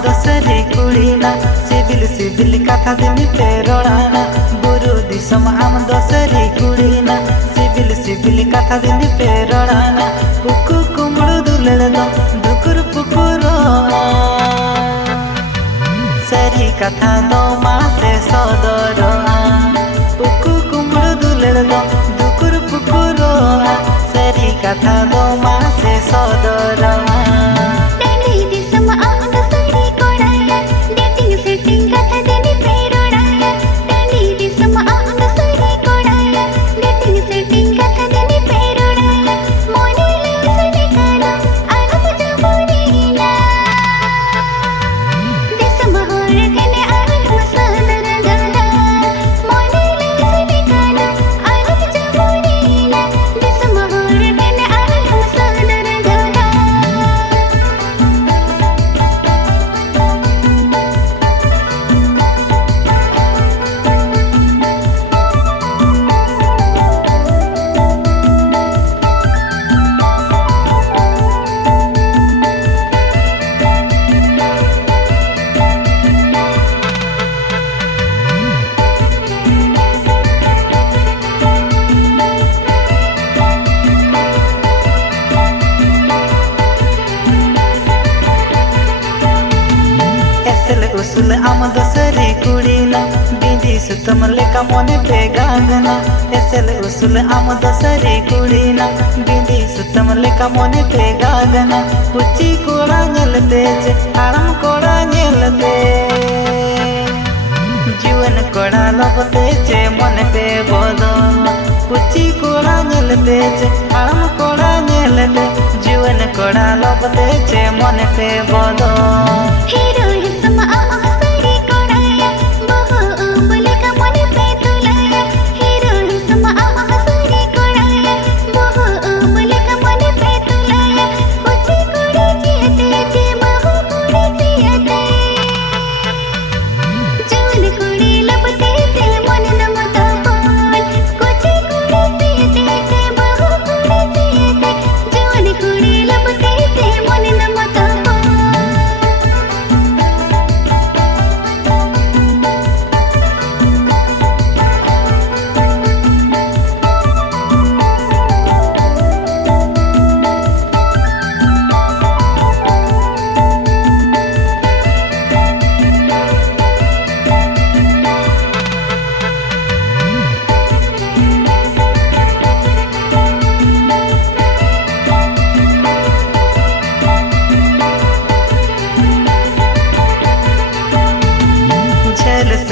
दोसरी कुड़ीना CIBIL CIBIL कथा दिन पे रोड़ाना बुरु दिसम आम दोसरी कुड़ीना सिबिल सिबिल कथा दिन पे रोड़ाना पुकु कुमड़ू दुलड़ दो दुकुर पुकुरो सरी कथा दो मासे सदरो पुकु कुमड़ू दुलड़ दो दुकुर पुकुरो सरी कथा दो मासे सदरो उसल आम दोसरी कुड़ीना बिंदी सुतम लेका मने पे गागना एसल उसल आम दोसरी कुड़ीना बिंदी सुतम लेका मने पे गागना पुची कोड़ा नेलते जे आराम कोड़ा नेलते जीवन कोड़ा लबते जे मने पे बोदो पुची कोड़ा नेलते जे आराम कोड़ा नेलते जीवन कोड़ा लबते जे मने पे बोदो हीरो हिसम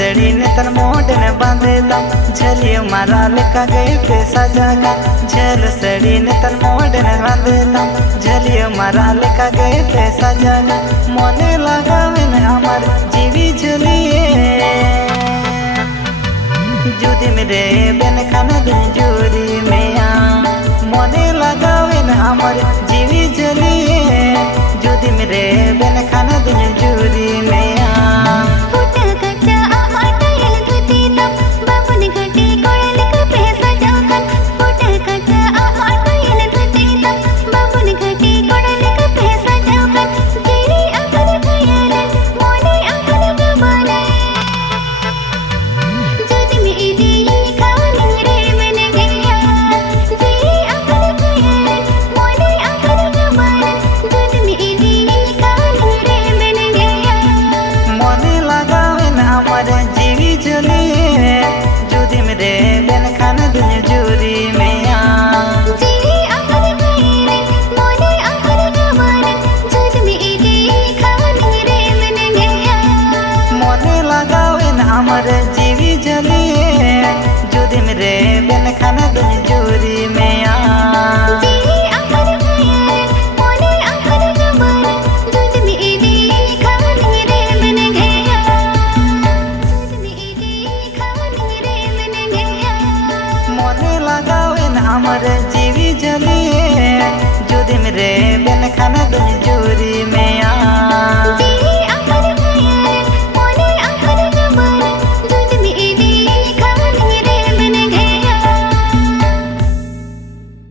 सड़ी ने तन मोडन बांधे दम झलियो मारा लेका गए पैसा जागा झल सड़ी ने तन मोडन बांधे दम झलियो मारा लेका गए पैसा जागा मोने लगा में हमार जीवी झलिए जुदी मेरे बेन खाना दिन जुरी में मोने लगा में हमार जीवी झलिए